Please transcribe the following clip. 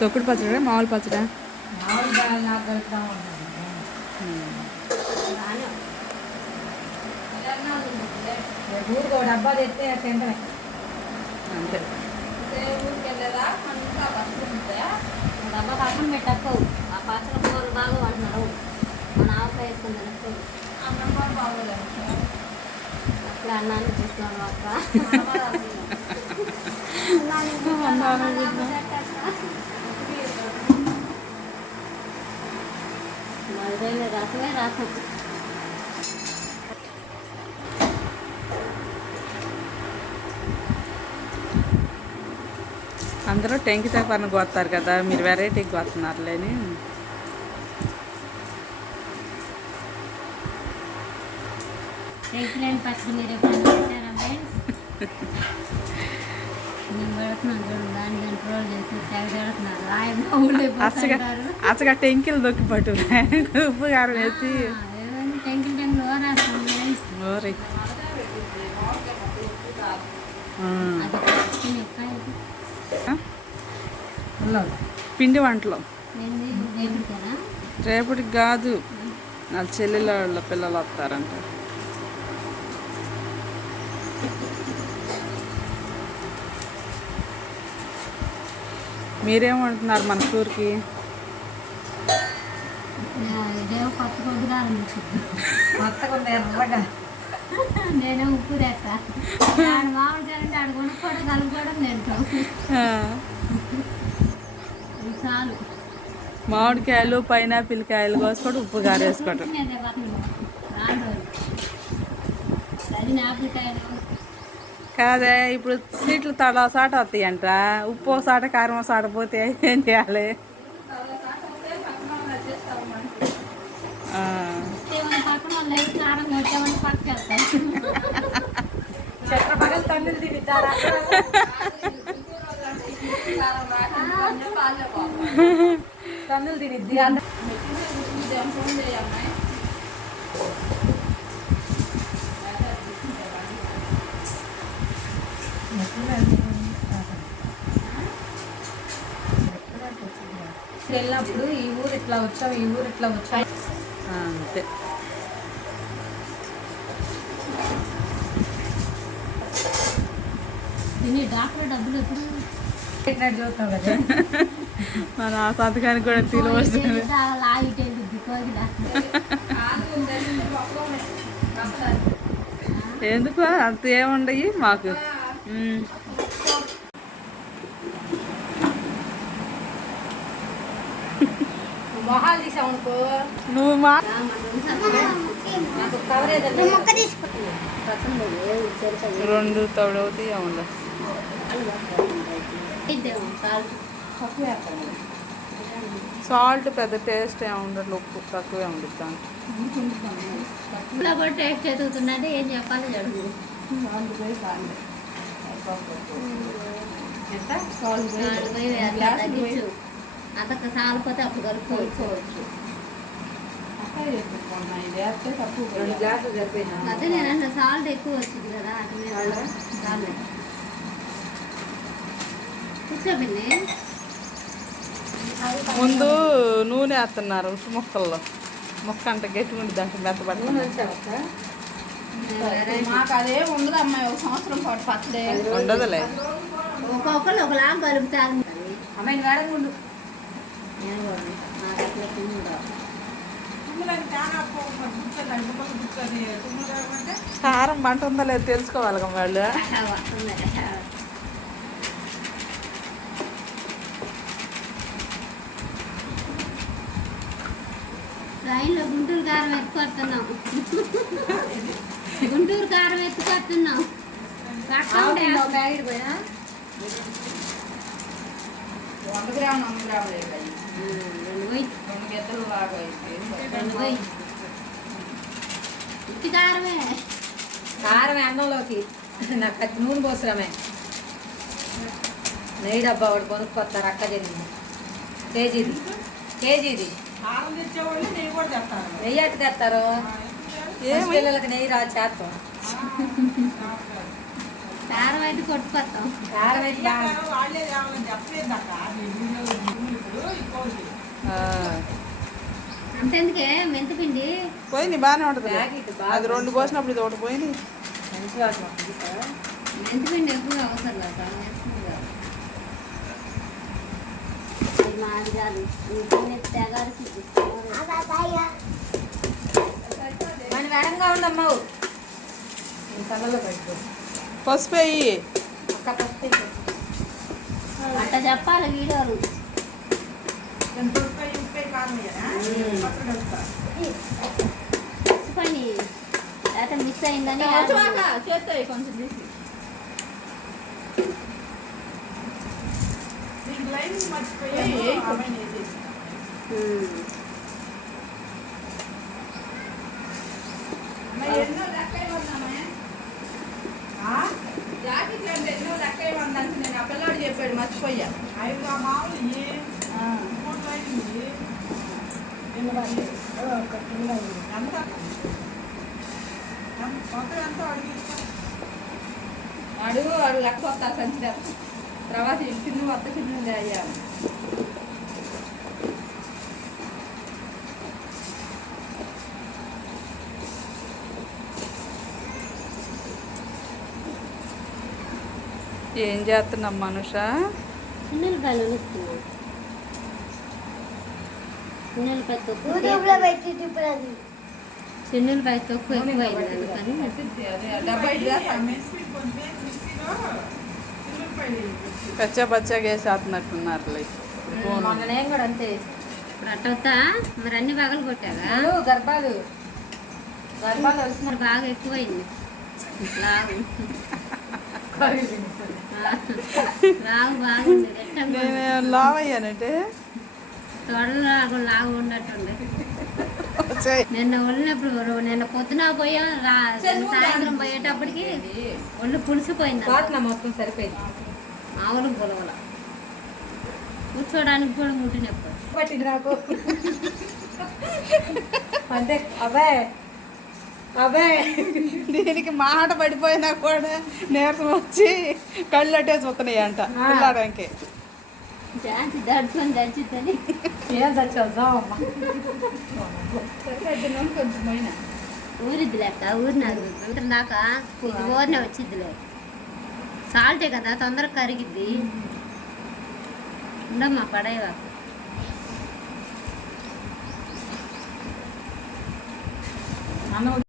తొక్కుడు పచ్చడా మామూలు పచ్చడా? ఊరికి ఒక డబ్బా తెస్తే తింటే అంతే. ఊరికి వెళ్ళేదా డబ్బా పక్కన పెట్టకపోవు. ఆ పక్కన కూరలు బాగా అంటున్నారు. మన ఆవకాయ వేసుకుని తినకపోవు. అన్నం కూడా బాగోలేదు. అప్పుడు అన్నాన్ని చూస్తున్నాను అక్క. మళ్ళీ రసమే రసం. అందరూ టెంకి చేపలను కోస్తారు కదా, మీరు వెరైటీకి కోస్తున్నారులేని. టెంకిలేని పచ్చడి మీరు ఎప్పుడైనా పెట్టారా ఫ్రెండ్స్? నేను పెడుతున్నాను చూడండి, దాన్ని కంట్రోల్ చేసి తెగడుతున్నారు. అచ్చగా టెంకిలు దొక్కి పట్టు ఉప్పు కారం వేసి టెంకిల్ టెంకిల్ ఓరేస్తాం ఫ్రెండ్స్. ఓరి పిండి వంటలు రేపటికి కాదు, నా చెల్లెల వాళ్ళ పిల్లలు వస్తారంట. మీరేమంటున్నారు మన టూర్కి? నేను ఉప్పు తెస్తా, మామిడికాయలంటే ఆడ కొనుక్కోవడం కలుపుకోవడం తింటాం చాలు. మామిడికాయలు పైనాపిల్ కాయలు కోసుకోవడం, ఉప్పు కారం వేసుకోవడం. కాదే, ఇప్పుడు స్వీట్లు తల సాట వస్తాయంట. ఉప్పు సాట కారం సాట పోతే ఏం చేయాలి? చక్రపగలు తన్నులు తింటారా? తన్నులు తినిద్ది. వెళ్ళినప్పుడు ఈ ఊరు ఇట్లా వచ్చాం, ఈ ఊరు ఇట్లా వచ్చాం అంతే. డాక్టర్ డబ్బులు ఎప్పుడు చూస్తాం కదా, మన ఆ సంతకానికి కూడా తిరిగి వస్తుంది. ఎందుకు అంత ఏముండయి మాకు. మొహాలు తీసామనుకో నువ్వు మా రెండు తొడవుతాయి. అవును, సాల్ట్ పెద్ద టేస్ట్ ఏముండదు, ఉప్పు తక్కువే ఉండుతాను. టేస్ట్ ఎదుగుతున్నది, ఏం చెప్పాలి జడుగు. అంతకు సాలిపోతే అప్పుడు కలుపుకోవచ్చు. అదే నేను అంటే సాల్ట్ ఎక్కువ వచ్చింది కదా, అటు మీద కూర్చోబెన్ని ముందు నూనె వేస్తున్నారు ఉప్పు ముక్కల్లో. ముక్క అంటే గట్టిగా ఉంటుంది, దాంట్లో మెత్తబడుతుంది. మాకు అదే ఉండదు అమ్మాయి, ఒక సంవత్సరం పాటు పచ్చడే ఉండదులే. ఒక్కొక్కరు ఒకలాగా కలుపుతారు. అమ్మాయి వేడం ఉండు. కారం మంట ఉందా లేదు తెలుసుకోవాలి వాళ్ళు. ట్రైన్లో గుంటూరు కారం ఎత్తుకొస్తున్నాం, గుంటూరు కారం ఎత్తుకొస్తున్నాం. ప్యాకెట్ పోయినా 100 గ్రాములు 100 గ్రాములు రెండు గెత్తలు లాగా ఉత్తి కారమే, కారమే అన్నంలోకి. నాకు అది నూనె పోసరమే. నెయ్యి డబ్బా ఒకటి కొనుక్కొస్తారు అక్క జరిగింది, కేజీది నెయ్యి అట్టు తెస్తారు. పిల్లలకి నెయ్యి రాదు చేస్తాం. కారం అయితే కొట్టుకొస్తాం. కారం అయితే ఆ. అంతెందుకే మెంతిపిండి పోయింది బాగానే ఉంటుంది ప్యాకెట్ బాగా అది 2 పోసినప్పుడు ఇది ఒకటి పోయింది. మంచి వాసన వస్తుంది సార్. మెంతిపిండి ఎప్పుడు అవసరం కదా వేసుకుంది కాదు. అది మాది కాదు తెగాల్సి మన వేడంగా ఉందమ్మా కళ్ళలో పెట్టుకో పసుపు వేయి. అక్క పసుపు అట్లా చెప్పాలి వీడియోలు. పని లేకపోతే మిస్ అయిందని చేత్తో కొంచెం తీసి ఎన్నో లెక్క ఇవ్వన్నామే జాకెట్లు అంటే ఎన్నో లెక్క ఇవ్వందంటే నేను ఆ పిల్లాడు చెప్పాడు మర్చిపోయా. అడుగు వాడు లెక్క వస్తారు సంచి తర్వాత చిన్న కొత్త చిన్నది అయ్యా. ఏం చేస్తున్నాం మనుష? చిన్నపాయలు వస్తున్నాయి. చిన్నపాయ తొక్కు చిన్నపాయ తొక్కు ఎక్కువైంది అందుకని డబ్బా పచ్చా పచ్చగా వేసేస్తున్నట్టున్నారులే. మొన్న నేను కూడా అంతే ఇప్పుడు అట్టవుతా మరి అన్ని పగలు కొట్టాగా గర్భాలు మరి బాగా ఎక్కువైంది లావు లావు బాగుంది నేను లావ్ అయ్యానంటే తొడలు లావు ఉన్నట్టుండే. నిన్న వెళ్ళినప్పుడు నిన్న పొద్దున పోయాం సాయంత్రం పోయేటప్పటికి ఒళ్ళు పులిసిపోయింది. మొత్తం సరిపోయింది. మామూలు పొలవల కూర్చోడానికి కూడా ముట్టినప్పుడు పట్టింది నాకు అంతే. అబ్బాయి దీనికి మాట పడిపోయినా కూడా నీరసం వచ్చి కళ్ళు అట్టే చూస్తున్నాయి అంట పిల్లడానికి. ఛాన్స్ దడుచుకొని దడిచిద్దని ఏం చచ్చావుమ్మా కొంచెం పోయినా ఊరిద్ది లెక్క ఊరినారు ఇంత దాకా కొద్ది ఊరినే వచ్చిద్దిలే. సాల్టే కదా తొందరగా కరిగిద్ది. ఉండమ్మా పడేవా అన్నం